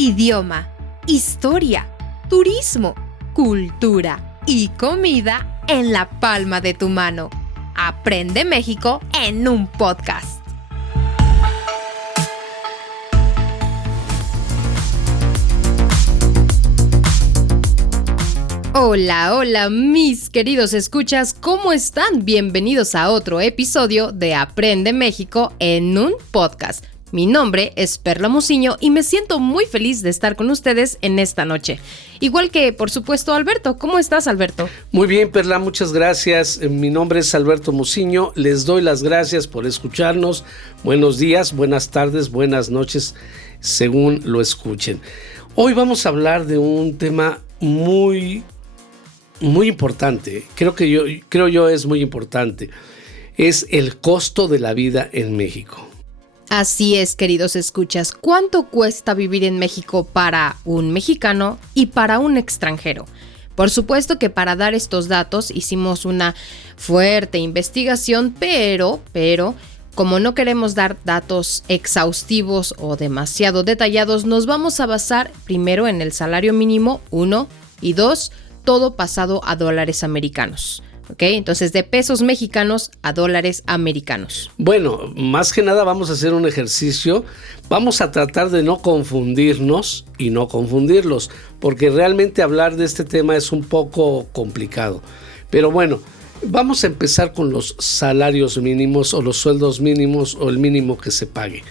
idioma, historia, turismo, cultura y comida en la palma de tu mano. Aprende México en un podcast. Hola, hola mis queridos escuchas, ¿cómo están? Bienvenidos a otro episodio de Aprende México en un podcast. Mi nombre es Perla Musiño y me siento muy feliz de estar con ustedes en esta noche. Igual que, por supuesto, Alberto. ¿Cómo estás, Alberto? Muy bien, Perla, muchas gracias. Mi nombre es Alberto Musiño. Les doy las gracias por escucharnos. Buenos días, buenas tardes, buenas noches, según lo escuchen. Hoy vamos a hablar de un tema muy importante. Creo yo es muy importante. Es el costo de la vida en México. Así es, queridos escuchas. ¿Cuánto cuesta vivir en México para un mexicano y para un extranjero? Por supuesto que para dar estos datos hicimos una fuerte investigación, pero como no queremos dar datos exhaustivos o demasiado detallados, nos vamos a basar primero en el salario mínimo, 1, y 2, todo pasado a dólares americanos. ¿Ok? Entonces, de pesos mexicanos a dólares americanos. Bueno, más que nada vamos a hacer un ejercicio. Vamos a tratar de no confundirnos y no confundirlos, porque realmente hablar de este tema es un poco complicado. Pero bueno, vamos a empezar con los salarios mínimos o los sueldos mínimos o el mínimo que se pague.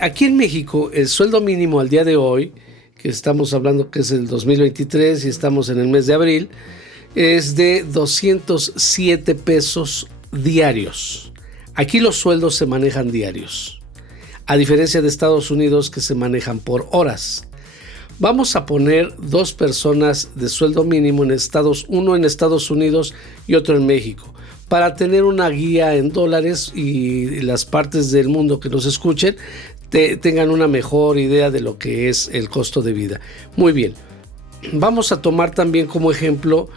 Aquí en México, el sueldo mínimo al día de hoy, que estamos hablando que es el 2023 y estamos en el mes de abril, es de 207 pesos diarios. Aquí los sueldos se manejan diarios, a diferencia de Estados Unidos que se manejan por horas. Vamos a poner dos personas de sueldo mínimo uno en Estados Unidos y otro en México, para tener una guía en dólares y las partes del mundo que nos escuchen tengan una mejor idea de lo que es el costo de vida. Muy bien, vamos a tomar también como ejemplo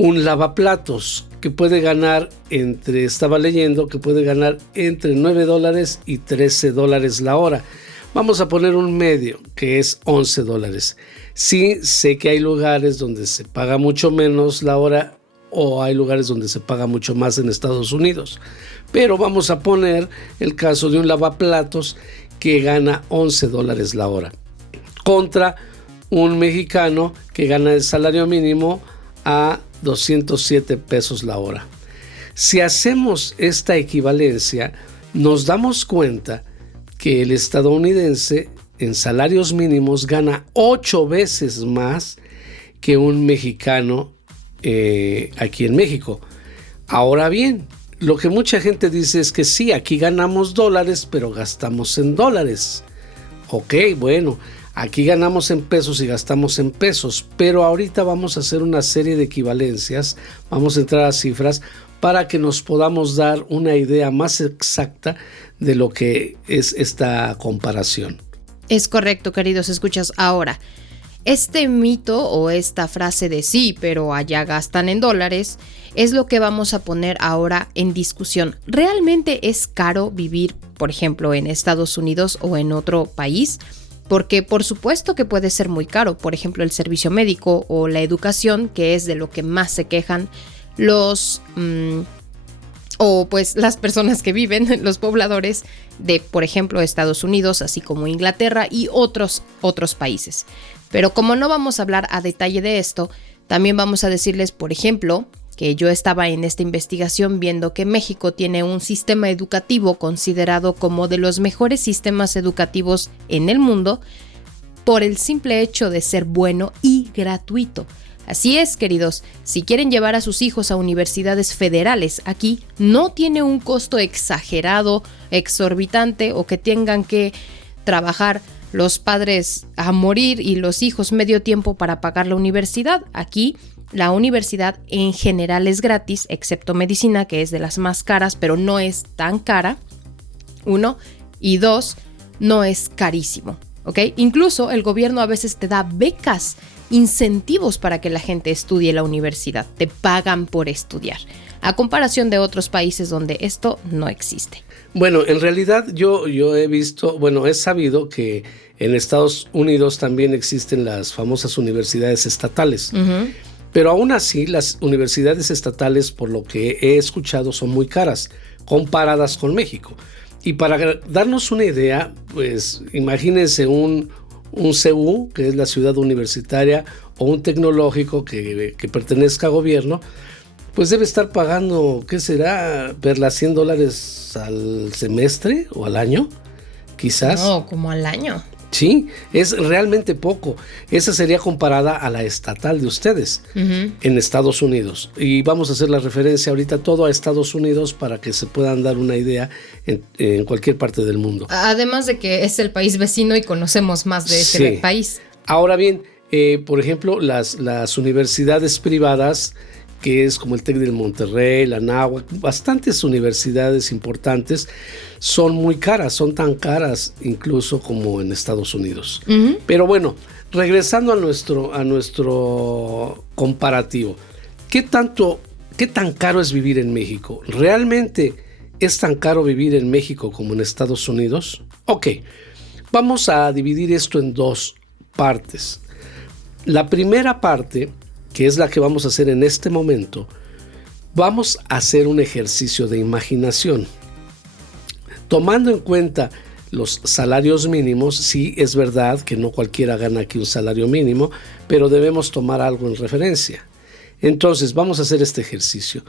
un lavaplatos que puede ganar estaba leyendo que puede ganar entre $9 y $13 la hora. Vamos a poner un medio que es $11. Sí, sé que hay lugares donde se paga mucho menos la hora o hay lugares donde se paga mucho más en Estados Unidos. Pero vamos a poner el caso de un lavaplatos que gana $11 la hora contra un mexicano que gana el salario mínimo a 207 pesos la hora. Si hacemos esta equivalencia, nos damos cuenta que el estadounidense en salarios mínimos gana 8 veces más que un mexicano aquí en México. Ahora bien, lo que mucha gente dice es que sí, aquí ganamos dólares, pero gastamos en dólares. Ok, bueno, aquí ganamos en pesos y gastamos en pesos, pero ahorita vamos a hacer una serie de equivalencias, vamos a entrar a cifras para que nos podamos dar una idea más exacta de lo que es esta comparación. Es correcto, queridos escuchas. Ahora, este mito o esta frase de sí, pero allá gastan en dólares, es lo que vamos a poner ahora en discusión. ¿Realmente es caro vivir, por ejemplo, en Estados Unidos o en otro país? Porque por supuesto que puede ser muy caro, por ejemplo el servicio médico o la educación, que es de lo que más se quejan las personas que viven, los pobladores de, por ejemplo, Estados Unidos, así como Inglaterra y otros países. Pero como no vamos a hablar a detalle de esto, también vamos a decirles, por ejemplo, que yo estaba en esta investigación viendo que México tiene un sistema educativo considerado como de los mejores sistemas educativos en el mundo por el simple hecho de ser bueno y gratuito. Así es, queridos, si quieren llevar a sus hijos a universidades federales, aquí no tiene un costo exagerado, exorbitante o que tengan que trabajar los padres a morir y los hijos medio tiempo para pagar la universidad. Aquí la universidad en general es gratis, excepto medicina, que es de las más caras, pero no es tan cara. 1, y 2, no es carísimo, ¿ok? Incluso el gobierno a veces te da becas incentivos para que la gente estudie la universidad, te pagan por estudiar, a comparación de otros países donde esto no existe. Bueno, en realidad yo he sabido que en Estados Unidos también existen las famosas universidades estatales. Uh-huh. Pero aún así, las universidades estatales, por lo que he escuchado, son muy caras comparadas con México. Y para darnos una idea, pues imagínense un CU, que es la ciudad universitaria, o un tecnológico que pertenezca a gobierno, pues debe estar pagando, ¿qué será? ¿Perla $100 al semestre o al año? Quizás. No, como al año. Sí, es realmente poco. Esa sería comparada a la estatal de ustedes, uh-huh, en Estados Unidos. Y vamos a hacer la referencia ahorita todo a Estados Unidos para que se puedan dar una idea en cualquier parte del mundo. Además de que es el país vecino y conocemos más de ese país. Ahora bien, por ejemplo, las universidades privadas, que es como el TEC del Monterrey, la Anáhuac, bastantes universidades importantes, son muy caras, son tan caras incluso como en Estados Unidos. Uh-huh. Pero bueno, regresando a nuestro comparativo, ¿qué tan caro es vivir en México? ¿Realmente es tan caro vivir en México como en Estados Unidos? Ok, vamos a dividir esto en dos partes. La primera parte, que es la que vamos a hacer en este momento, vamos a hacer un ejercicio de imaginación. Tomando en cuenta los salarios mínimos, sí es verdad que no cualquiera gana aquí un salario mínimo, pero debemos tomar algo en referencia. Entonces, vamos a hacer este ejercicio.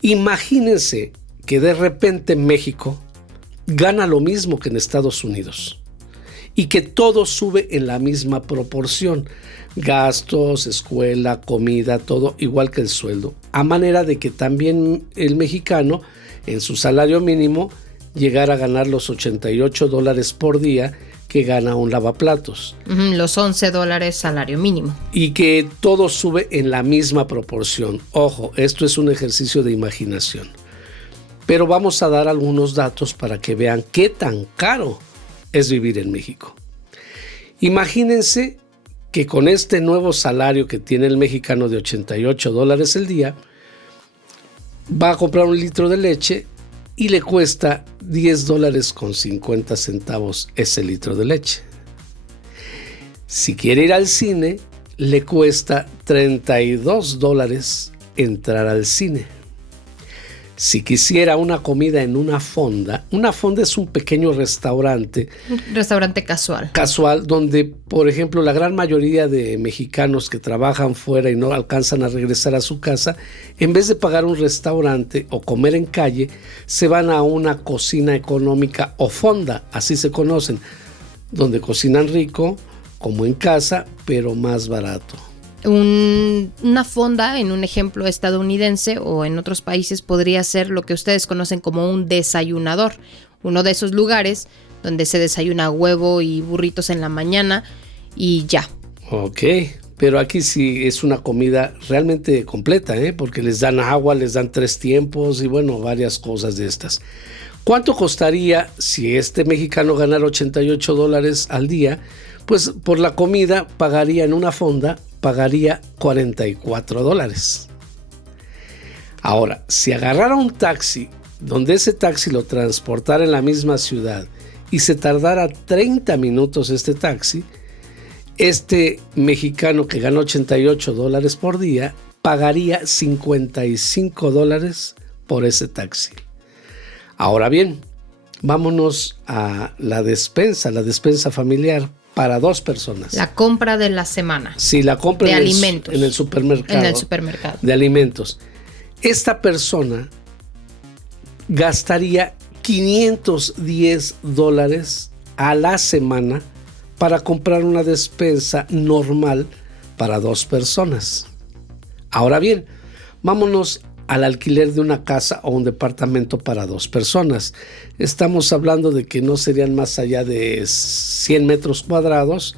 Imagínense que de repente México gana lo mismo que en Estados Unidos y que todo sube en la misma proporción. Gastos, escuela, comida, todo igual que el sueldo. A manera de que también el mexicano, en su salario mínimo, llegara a ganar los $88 por día que gana un lavaplatos. Los $11 salario mínimo. Y que todo sube en la misma proporción. Ojo, esto es un ejercicio de imaginación. Pero vamos a dar algunos datos para que vean qué tan caro es vivir en México. Imagínense que con este nuevo salario que tiene el mexicano de $88 el día, va a comprar un litro de leche y le cuesta $10.50 ese litro de leche. Si quiere ir al cine, le cuesta $32 entrar al cine. Si quisiera una comida en una fonda es un pequeño restaurante. Un restaurante casual. Casual, donde, por ejemplo, la gran mayoría de mexicanos que trabajan fuera y no alcanzan a regresar a su casa, en vez de pagar un restaurante o comer en calle, se van a una cocina económica o fonda, así se conocen, donde cocinan rico, como en casa, pero más barato. Una fonda, en un ejemplo estadounidense o en otros países, podría ser lo que ustedes conocen como un desayunador. Uno de esos lugares donde se desayuna huevo y burritos en la mañana y ya. Ok, pero aquí sí es una comida realmente completa, porque les dan agua, les dan 3 tiempos y bueno, varias cosas de estas. ¿Cuánto costaría si este mexicano ganara $88 al día? Pues por la comida pagaría en una fonda, pagaría $44. Ahora, si agarrara un taxi, donde ese taxi lo transportara en la misma ciudad y se tardara 30 minutos este taxi, este mexicano que gana $88 por día, pagaría $55 por ese taxi. Ahora bien, vámonos a la despensa familiar. Para 2 personas. La compra de la semana. Sí, la compra de alimentos. En el supermercado. En el supermercado. De alimentos. Esta persona gastaría $510 a la semana para comprar una despensa normal para 2 personas. Ahora bien, vámonos al alquiler de una casa o un departamento para 2 personas. Estamos hablando de que no serían más allá de 100 metros cuadrados,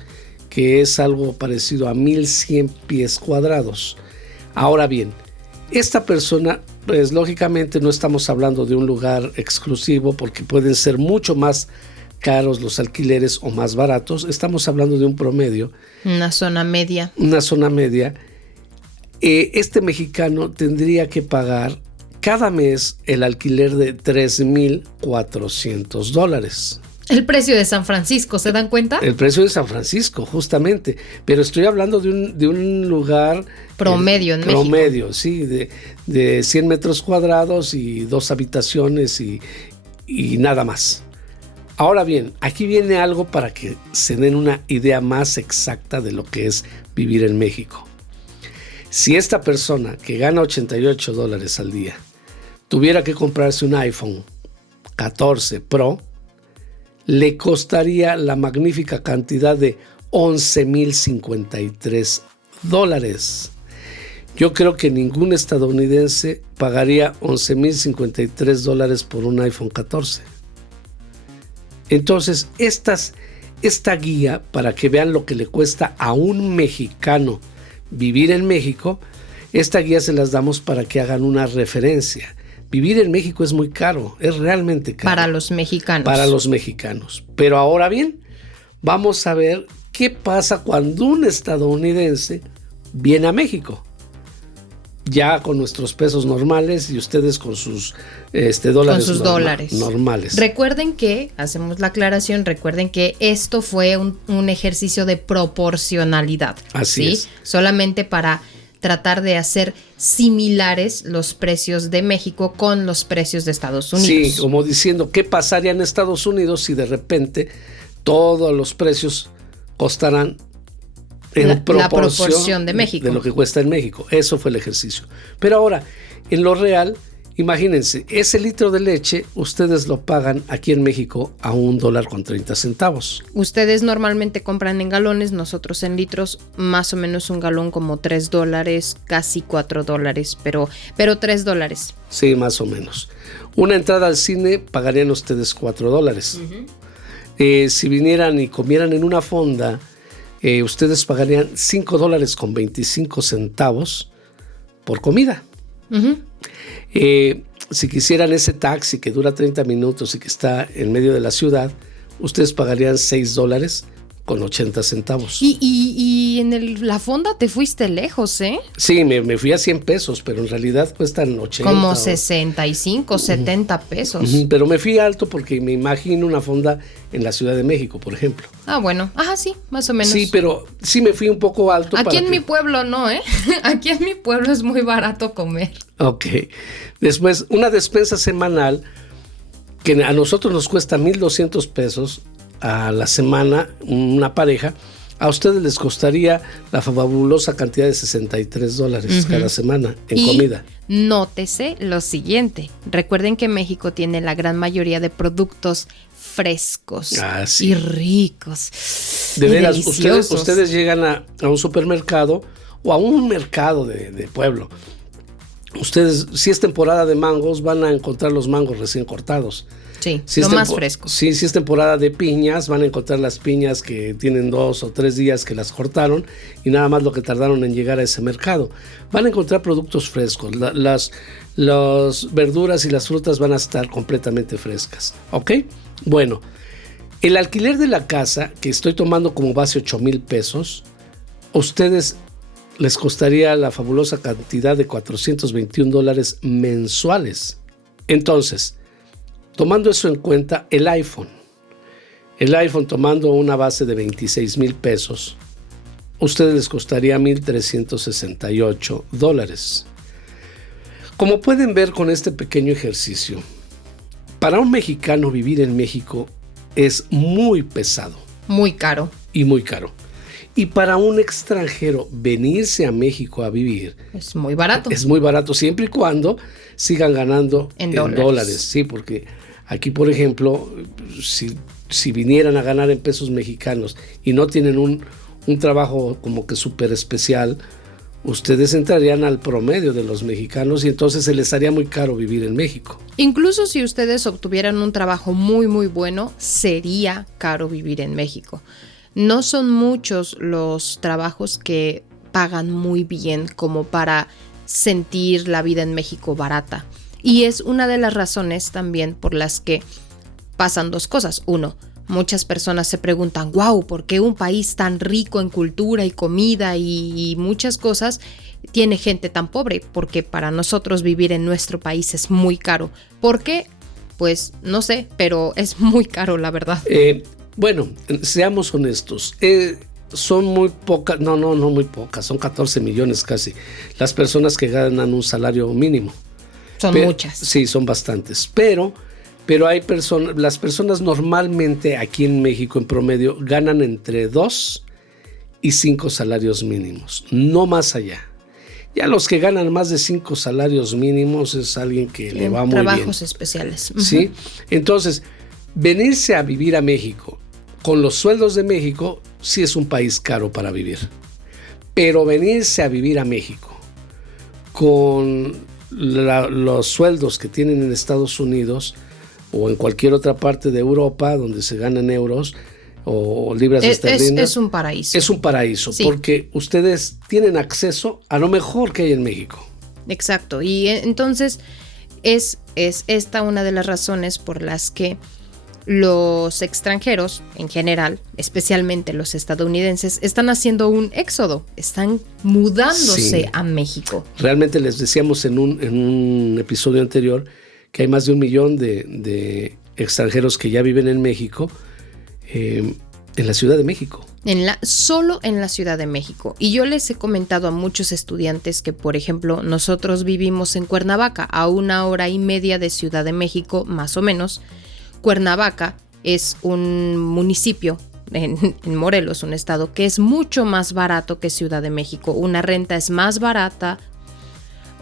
que es algo parecido a 1100 pies cuadrados. Ahora bien, esta persona, pues lógicamente no estamos hablando de un lugar exclusivo porque pueden ser mucho más caros los alquileres o más baratos. Estamos hablando de un promedio. Una zona media. Una zona media. Este mexicano tendría que pagar cada mes el alquiler de $3,400. El precio de San Francisco, ¿se dan cuenta? El precio de San Francisco, justamente. Pero estoy hablando de un lugar... Promedio en México. Promedio, sí, de 100 metros cuadrados y 2 habitaciones y nada más. Ahora bien, aquí viene algo para que se den una idea más exacta de lo que es vivir en México. Si esta persona que gana $88 al día tuviera que comprarse un iPhone 14 Pro, le costaría la magnífica cantidad de $11,053. Yo creo que ningún estadounidense pagaría $11,053 por un iPhone 14. Entonces, esta guía, para que vean lo que le cuesta a un mexicano vivir en México, esta guía se las damos para que hagan una referencia. Vivir en México es muy caro, es realmente caro. Para los mexicanos. Para los mexicanos. Pero ahora bien, vamos a ver qué pasa cuando un estadounidense viene a México. Ya con nuestros pesos normales y ustedes con sus dólares, con sus dólares normales. Recuerden que, hacemos la aclaración, recuerden que esto fue un ejercicio de proporcionalidad. Así es. Solamente para tratar de hacer similares los precios de México con los precios de Estados Unidos. Sí, como diciendo, ¿qué pasaría en Estados Unidos si de repente todos los precios costarán en proporción de México? De lo que cuesta en México. Eso fue el ejercicio. Pero ahora, en lo real, imagínense, ese litro de leche ustedes lo pagan aquí en México a $1.30. Ustedes normalmente compran en galones, nosotros en litros, más o menos un galón como $3, casi $4, pero $3. Sí, más o menos. Una entrada al cine pagarían ustedes $4. Uh-huh. Si vinieran y comieran en una fonda, ustedes pagarían $5.25 por comida. Uh-huh. Si quisieran ese taxi que dura 30 minutos y que está en medio de la ciudad, ustedes pagarían $6.80. Y en la fonda te fuiste lejos, ¿eh? Sí, me fui a $100, pero en realidad cuestan 80. Como 65, 70 pesos. Pero me fui alto porque me imagino una fonda en la Ciudad de México, por ejemplo. Ah, bueno. Ajá, sí, más o menos. Sí, pero sí me fui un poco alto. Aquí en mi pueblo no, ¿eh? Aquí en mi pueblo es muy barato comer. Ok. Después, una despensa semanal que a nosotros nos cuesta $1,200 a la semana, una pareja, a ustedes les costaría la fabulosa cantidad de $63 uh-huh. cada semana en comida. Nótese lo siguiente, recuerden que México tiene la gran mayoría de productos frescos y ricos. De veras, ustedes llegan a un supermercado o a un mercado de pueblo. Ustedes, si es temporada de mangos, van a encontrar los mangos recién cortados. Sí, lo más fresco. Sí, si es temporada de piñas, van a encontrar las piñas que tienen 2 o 3 días que las cortaron y nada más lo que tardaron en llegar a ese mercado. Van a encontrar productos frescos. Las verduras y las frutas van a estar completamente frescas. ¿Ok? Bueno, el alquiler de la casa, que estoy tomando como base $8,000, a ustedes les costaría la fabulosa cantidad de $421 mensuales. Entonces, tomando eso en cuenta, el iPhone tomando una base de $26,000, a ustedes les costaría $1,368. Como pueden ver con este pequeño ejercicio, para un mexicano vivir en México es muy pesado. Muy caro. Y muy caro. Y para un extranjero venirse a México a vivir es muy barato. Es muy barato siempre y cuando sigan ganando en dólares. Sí, porque aquí, por ejemplo, si vinieran a ganar en pesos mexicanos y no tienen un trabajo como que súper especial, ustedes entrarían al promedio de los mexicanos y entonces se les haría muy caro vivir en México. Incluso si ustedes obtuvieran un trabajo muy, muy bueno, sería caro vivir en México. No son muchos los trabajos que pagan muy bien como para sentir la vida en México barata. Y es una de las razones también por las que pasan dos cosas. Uno, muchas personas se preguntan, wow, ¿por qué un país tan rico en cultura y comida y muchas cosas tiene gente tan pobre? Porque para nosotros vivir en nuestro país es muy caro. ¿Por qué? Pues no sé, pero es muy caro, la verdad. Bueno, seamos honestos. Son muy pocas, no muy pocas, son 14 millones casi, las personas que ganan un salario mínimo. Son muchas. Sí, son bastantes. Pero hay personas, las personas normalmente aquí en México en promedio ganan entre 2 y 5 salarios mínimos, no más allá. Ya los que ganan más de 5 salarios mínimos es alguien que le va muy bien. Trabajos especiales. Sí, entonces, venirse a vivir a México con los sueldos de México sí es un país caro para vivir. Pero venirse a vivir a México con los sueldos que tienen en Estados Unidos o en cualquier otra parte de Europa donde se ganan euros o libras esterlinas. Es un paraíso. Es un paraíso, sí, porque ustedes tienen acceso a lo mejor que hay en México. Exacto, y entonces es esta una de las razones por las que los extranjeros en general, especialmente los estadounidenses, están haciendo un éxodo, están mudándose, sí, a México. Realmente les decíamos en un episodio anterior que hay más de 1 millón de extranjeros que ya viven en México, en la Ciudad de México. Solo en la Ciudad de México. Y yo les he comentado a muchos estudiantes que, por ejemplo, nosotros vivimos en Cuernavaca, a 1 hora y media de Ciudad de México, más o menos. Cuernavaca es un municipio en Morelos, un estado que es mucho más barato que Ciudad de México. Una renta es más barata,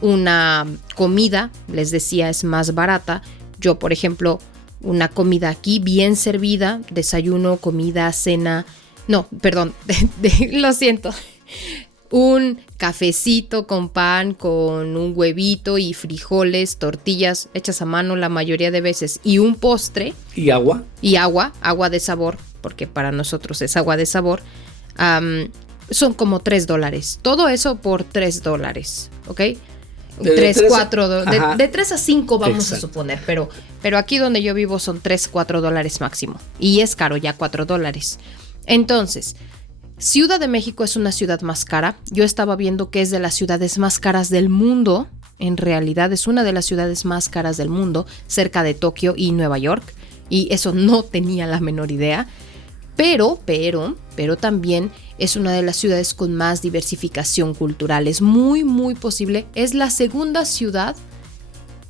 una comida, les decía, es más barata. Yo, por ejemplo, una comida aquí bien servida, desayuno, comida, cena, no, perdón, lo siento. Un cafecito con pan, con un huevito y frijoles, tortillas hechas a mano la mayoría de veces y un postre. ¿Y agua? Y agua de sabor, porque para nosotros es agua de sabor. Son como $3. Todo eso por $3, ¿ok? 3, 4, de 3 a 5 vamos, exacto, a suponer, pero aquí donde yo vivo son $3, $4 máximo. Y es caro ya $4. Entonces, Ciudad de México es una ciudad más cara. Yo estaba viendo que es de las ciudades más caras del mundo. En realidad es una de las ciudades más caras del mundo, cerca de Tokio y Nueva York. Y eso no tenía la menor idea. Pero también es una de las ciudades con más diversificación cultural. Es muy, muy posible. Es la segunda ciudad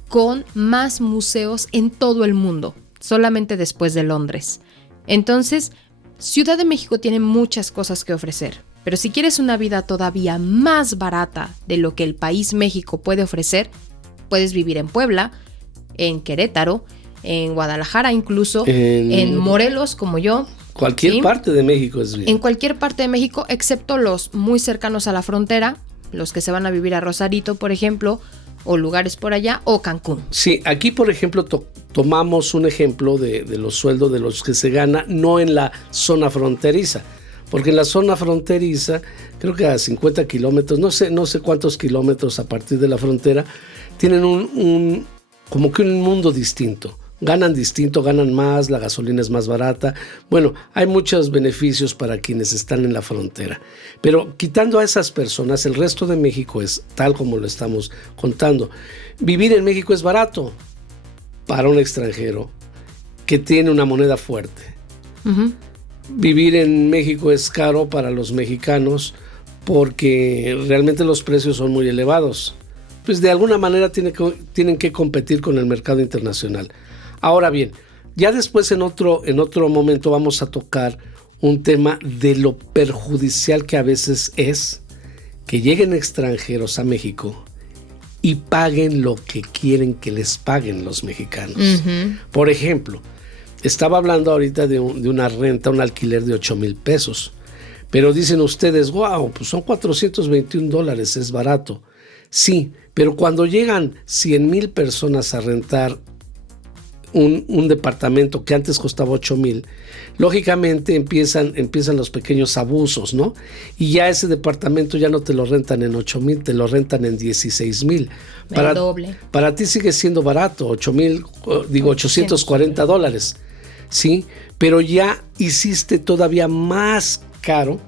con más museos en todo el mundo, solamente después de Londres. Entonces, Ciudad de México tiene muchas cosas que ofrecer, pero si quieres una vida todavía más barata de lo que el país México puede ofrecer, puedes vivir en Puebla, en Querétaro, en Guadalajara incluso, en Morelos como yo. Cualquier, ¿sí?, parte de México es bien. En cualquier parte de México, excepto los muy cercanos a la frontera, los que se van a vivir a Rosarito, por ejemplo, o lugares por allá, o Cancún. Sí, aquí, por ejemplo, tomamos un ejemplo de los sueldos de los que se gana, no en la zona fronteriza, porque en la zona fronteriza, creo que a 50 kilómetros, no sé cuántos kilómetros a partir de la frontera, tienen como que un mundo distinto. Ganan distinto, ganan más, la gasolina es más barata. Bueno, hay muchos beneficios para quienes están en la frontera. Pero quitando a esas personas, el resto de México es tal como lo estamos contando. Vivir en México es barato para un extranjero que tiene una moneda fuerte. Uh-huh. Vivir en México es caro para los mexicanos porque realmente los precios son muy elevados. Pues de alguna manera tienen que competir con el mercado internacional. Ahora bien, ya después en otro momento vamos a tocar un tema de lo perjudicial que a veces es que lleguen extranjeros a México y paguen lo que quieren que les paguen los mexicanos. Uh-huh. Por ejemplo, estaba hablando ahorita de una renta, un alquiler de $8,000, pero dicen ustedes, wow, pues son $421, es barato. Sí, pero cuando llegan 100,000 personas a rentar un departamento que antes costaba 8,000, lógicamente empiezan los pequeños abusos, ¿no? Y ya ese departamento ya no te lo rentan en 8,000, te lo rentan en 16,000. El doble. Para ti sigue siendo barato, $840. ¿sí? Pero ya hiciste todavía más caro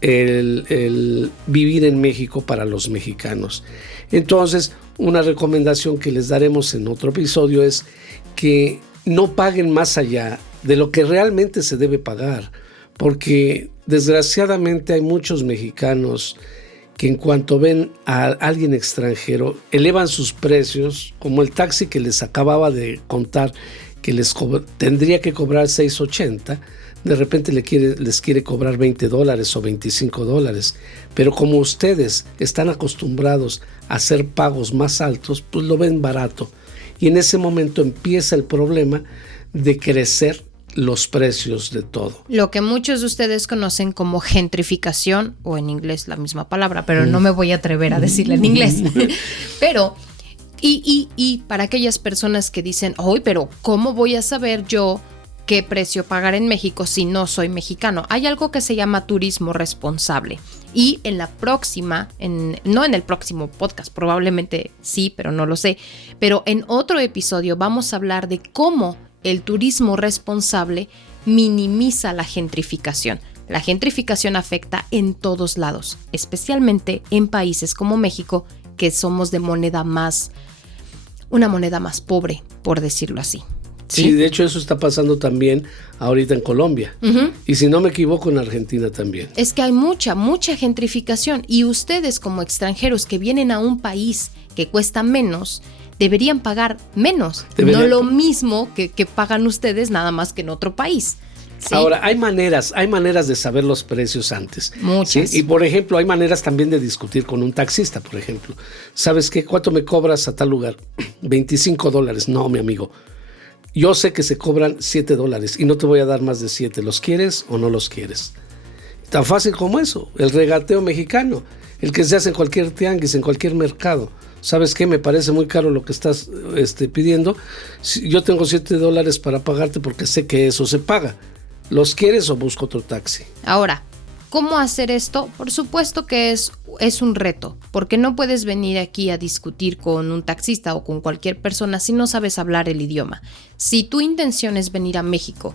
el vivir en México para los mexicanos. Entonces, una recomendación que les daremos en otro episodio es que no paguen más allá de lo que realmente se debe pagar, porque desgraciadamente hay muchos mexicanos que en cuanto ven a alguien extranjero elevan sus precios, como el taxi que les acababa de contar que tendría que cobrar $6.80, de repente les quiere cobrar $20 o $25, pero como ustedes están acostumbrados a hacer pagos más altos, pues lo ven barato, y en ese momento empieza el problema de crecer los precios de todo. Lo que muchos de ustedes conocen como gentrificación, o en inglés la misma palabra, pero no me voy a atrever a decirla en inglés. Pero, y para aquellas personas que dicen, ¡ay, pero cómo voy a saber yo qué precio pagar en México si no soy mexicano! Hay algo que se llama turismo responsable. Y en la próxima, no en el próximo podcast, probablemente sí, pero no lo sé, pero en otro episodio vamos a hablar de cómo el turismo responsable minimiza la gentrificación. La gentrificación afecta en todos lados, especialmente en países como México, que somos de una moneda más pobre, por decirlo así. Sí, de hecho eso está pasando también ahorita en Colombia. Uh-huh. Y si no me equivoco, en Argentina también. Es que hay mucha gentrificación, y ustedes como extranjeros que vienen a un país que cuesta menos, deberían pagar menos, no lo mismo que pagan ustedes, nada más que en otro país. ¿Sí? Ahora, hay maneras de saber los precios antes. Muchas. ¿Sí? Y por ejemplo, hay maneras también de discutir con un taxista, por ejemplo. ¿Sabes qué? ¿Cuánto me cobras a tal lugar? $25. No, mi amigo. Yo sé que se cobran $7 y no te voy a dar más de 7. ¿Los quieres o no los quieres? Tan fácil como eso. El regateo mexicano, el que se hace en cualquier tianguis, en cualquier mercado. ¿Sabes qué? Me parece muy caro lo que estás pidiendo. Yo tengo $7 para pagarte porque sé que eso se paga. ¿Los quieres o busco otro taxi? Ahora, ¿cómo hacer esto? Por supuesto que es un reto, porque no puedes venir aquí a discutir con un taxista o con cualquier persona si no sabes hablar el idioma. Si tu intención es venir a México,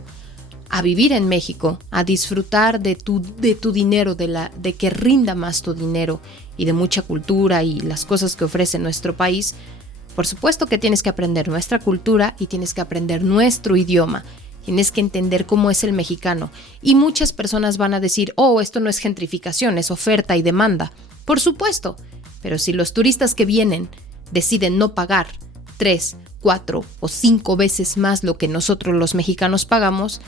a vivir en México, a disfrutar de tu dinero, de que rinda más tu dinero y de mucha cultura y las cosas que ofrece nuestro país, por supuesto que tienes que aprender nuestra cultura y tienes que aprender nuestro idioma. Tienes que entender cómo es el mexicano. Y muchas personas van a decir, oh, esto no es gentrificación, es oferta y demanda. Por supuesto, pero si los turistas que vienen deciden no pagar 3, 4 o 5 veces más lo que nosotros los mexicanos pagamos,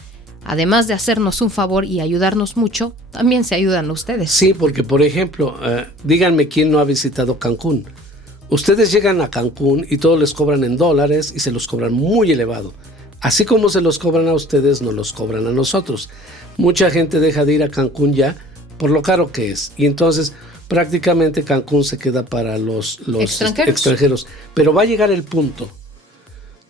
además de hacernos un favor y ayudarnos mucho, también se ayudan ustedes. Sí, porque por ejemplo, díganme quién no ha visitado Cancún. Ustedes llegan a Cancún y todos les cobran en dólares y se los cobran muy elevado. Así como se los cobran a ustedes, nos los cobran a nosotros. Mucha gente deja de ir a Cancún ya por lo caro que es. Y entonces prácticamente Cancún se queda para los extranjeros. Pero va a llegar el punto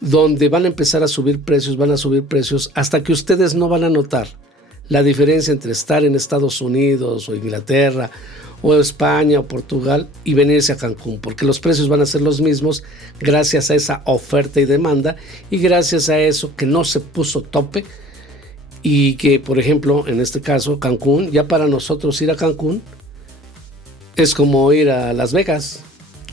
donde van a empezar a subir precios hasta que ustedes no van a notar la diferencia entre estar en Estados Unidos o Inglaterra o España o Portugal y venirse a Cancún, porque los precios van a ser los mismos gracias a esa oferta y demanda y gracias a eso que no se puso tope y que, por ejemplo, en este caso Cancún, ya para nosotros ir a Cancún es como ir a Las Vegas.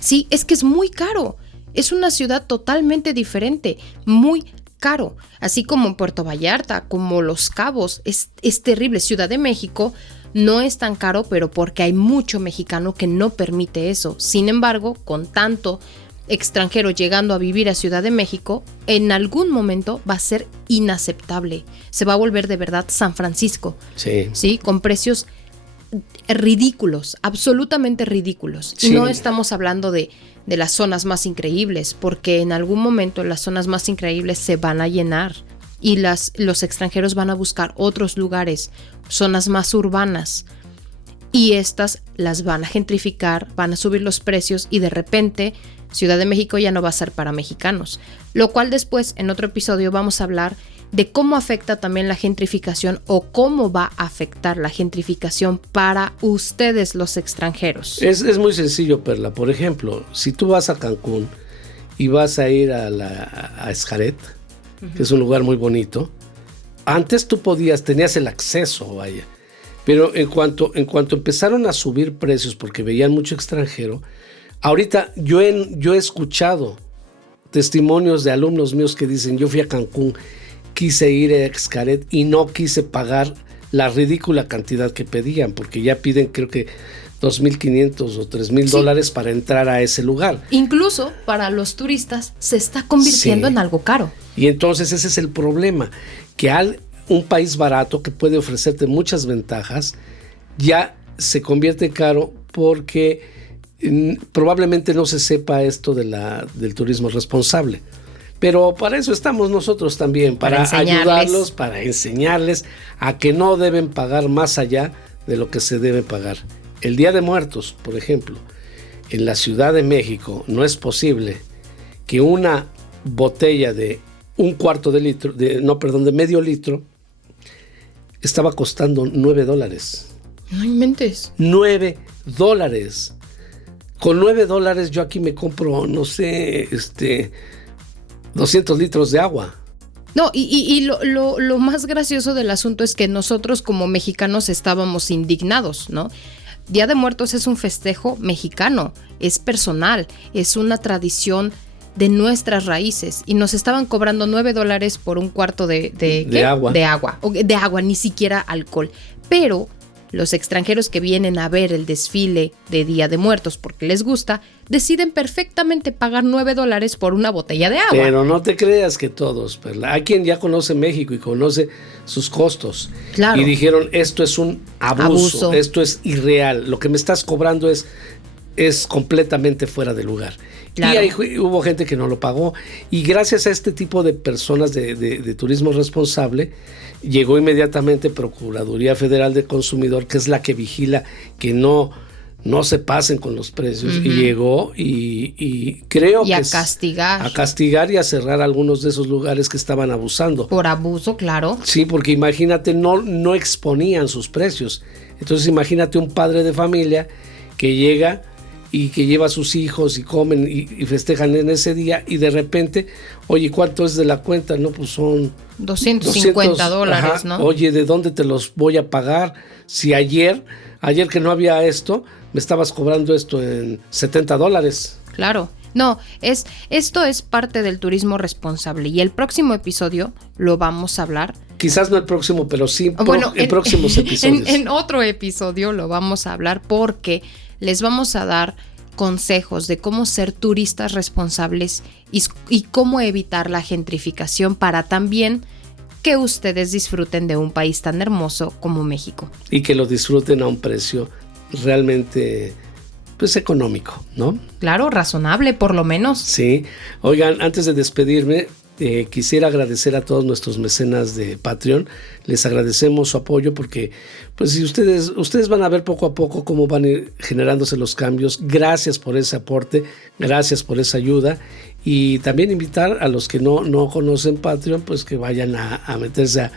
Sí, es que es muy caro. Es una ciudad totalmente diferente, muy caro. Así como en Puerto Vallarta, como Los Cabos, es terrible. Ciudad de México no es tan caro, pero porque hay mucho mexicano que no permite eso. Sin embargo, con tanto extranjero llegando a vivir a Ciudad de México, en algún momento va a ser inaceptable. Se va a volver de verdad San Francisco. Sí, con precios ridículos, absolutamente ridículos. Sí. No estamos hablando de las zonas más increíbles, porque en algún momento las zonas más increíbles se van a llenar y los extranjeros van a buscar otros lugares, zonas más urbanas, y estas las van a gentrificar, van a subir los precios y de repente Ciudad de México ya no va a ser para mexicanos, lo cual después en otro episodio vamos a hablar de cómo afecta también la gentrificación o cómo va a afectar la gentrificación para ustedes los extranjeros. Es muy sencillo, Perla. Por ejemplo, si tú vas a Cancún y vas a ir a Xcaret, que es un lugar muy bonito, Antes tú tenías el acceso, vaya. Pero en cuanto empezaron a subir precios porque veían mucho extranjero, ahorita yo he escuchado testimonios de alumnos míos que dicen, yo fui a Cancún, quise ir a Xcaret y no quise pagar la ridícula cantidad que pedían, porque ya piden creo que $2,500 o $3,000 para entrar a ese lugar. Incluso para los turistas se está convirtiendo en algo caro. Y entonces ese es el problema, que un país barato que puede ofrecerte muchas ventajas, ya se convierte caro porque probablemente no se sepa esto del turismo responsable. Pero para eso estamos nosotros también, para ayudarlos, para enseñarles a que no deben pagar más allá de lo que se debe pagar. El Día de Muertos, por ejemplo, en la Ciudad de México no es posible que una botella de de medio litro estaba costando $9. No inventes. $9. Con $9 yo aquí me compro, no sé, 200 litros de agua. No, y lo más gracioso del asunto es que nosotros como mexicanos estábamos indignados, ¿no? Día de Muertos es un festejo mexicano, es personal, es una tradición de nuestras raíces y nos estaban cobrando $9 por un cuarto de agua. De agua, ni siquiera alcohol. Pero los extranjeros que vienen a ver el desfile de Día de Muertos porque les gusta, deciden perfectamente pagar $9 por una botella de agua. Pero no te creas que todos, Perla. Hay quien ya conoce México y conoce sus costos. Claro. Y dijeron, esto es un abuso, esto es irreal. Lo que me estás cobrando es completamente fuera de lugar. Claro. Y ahí hubo gente que no lo pagó. Y gracias a este tipo de personas de turismo responsable, llegó inmediatamente Procuraduría Federal del Consumidor, que es la que vigila que no se pasen con los precios. Uh-huh. Y llegó y creo que... a castigar. A castigar y a cerrar algunos de esos lugares que estaban abusando. Por abuso, claro. Sí, porque imagínate, no exponían sus precios. Entonces imagínate un padre de familia que llega y que lleva a sus hijos y comen y festejan en ese día y de repente, oye, ¿cuánto es de la cuenta? No, pues son $250, ¿no? Oye, ¿de dónde te los voy a pagar? Si ayer que no había esto, me estabas cobrando esto en $70. Claro. No, esto es parte del turismo responsable y el próximo episodio lo vamos a hablar. Quizás no el próximo, pero sí en próximos episodios. En otro episodio lo vamos a hablar porque les vamos a dar consejos de cómo ser turistas responsables y cómo evitar la gentrificación para también que ustedes disfruten de un país tan hermoso como México. Y que lo disfruten a un precio realmente pues económico, ¿no? Claro, razonable por lo menos. Sí. Oigan, antes de despedirme, quisiera agradecer a todos nuestros mecenas de Patreon. Les agradecemos su apoyo porque pues si ustedes van a ver poco a poco cómo van a ir generándose los cambios. Gracias por ese aporte, gracias por esa ayuda y también invitar a los que no conocen Patreon pues que vayan a meterse a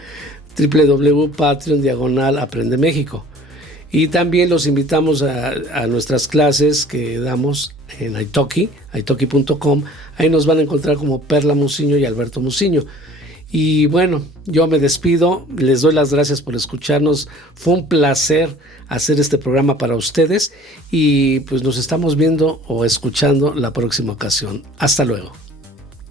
www.patreon/Aprende México. Y también los invitamos a nuestras clases que damos en italki.com. Ahí nos van a encontrar como Perla Muciño y Alberto Muciño. Y bueno, yo me despido. Les doy las gracias por escucharnos. Fue un placer hacer este programa para ustedes. Y pues nos estamos viendo o escuchando la próxima ocasión. Hasta luego.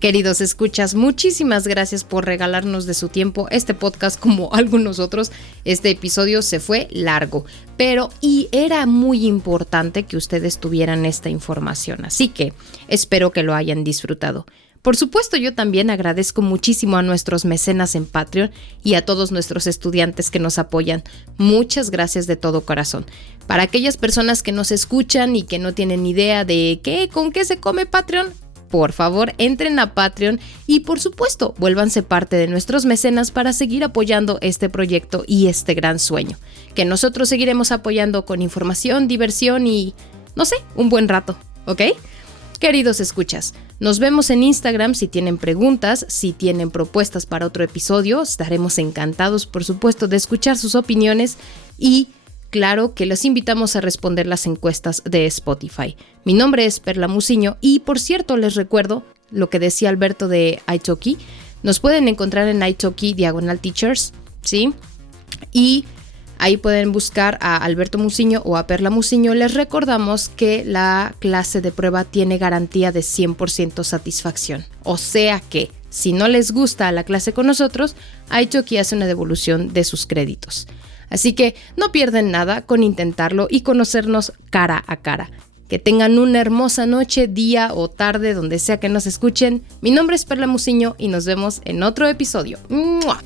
Queridos escuchas, muchísimas gracias por regalarnos de su tiempo este podcast como algunos otros. Este episodio se fue largo, pero era muy importante que ustedes tuvieran esta información, así que espero que lo hayan disfrutado. Por supuesto, yo también agradezco muchísimo a nuestros mecenas en Patreon y a todos nuestros estudiantes que nos apoyan. Muchas gracias de todo corazón. Para aquellas personas que nos escuchan y que no tienen idea de con qué se come Patreon, por favor, entren a Patreon y, por supuesto, vuélvanse parte de nuestros mecenas para seguir apoyando este proyecto y este gran sueño, que nosotros seguiremos apoyando con información, diversión y, no sé, un buen rato, ¿ok? Queridos escuchas, nos vemos en Instagram si tienen preguntas, si tienen propuestas para otro episodio, estaremos encantados, por supuesto, de escuchar sus opiniones y claro que los invitamos a responder las encuestas de Spotify. Mi nombre es Perla Muciño y por cierto les recuerdo lo que decía Alberto de italki, Nos pueden encontrar en italki/teachers, ¿sí? Y ahí pueden buscar a Alberto Muciño o a Perla Muciño. Les recordamos que la clase de prueba tiene garantía de 100% satisfacción. O sea que si no les gusta la clase con nosotros, italki hace una devolución de sus créditos. Así que no pierden nada con intentarlo y conocernos cara a cara. Que tengan una hermosa noche, día o tarde, donde sea que nos escuchen. Mi nombre es Perla Muciño y nos vemos en otro episodio. ¡Mua!